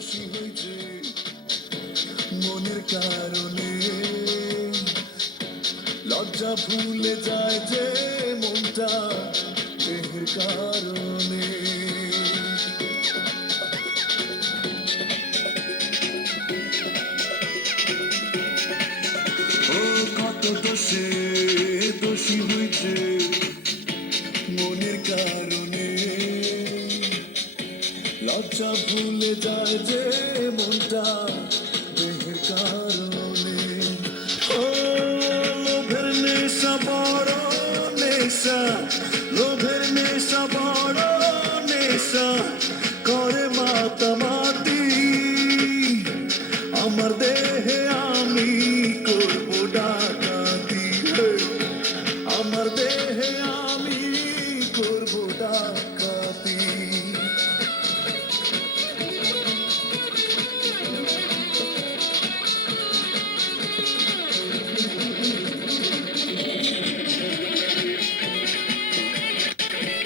দোষী হয়েছে মনের কারণে, লজ্জা ভুলে যায় যে মনটা দেহের কারণে। ও কত দোষে দোষী হয়েছে মনের কারণে, লজ্জা ভুলে যায় যে মনটা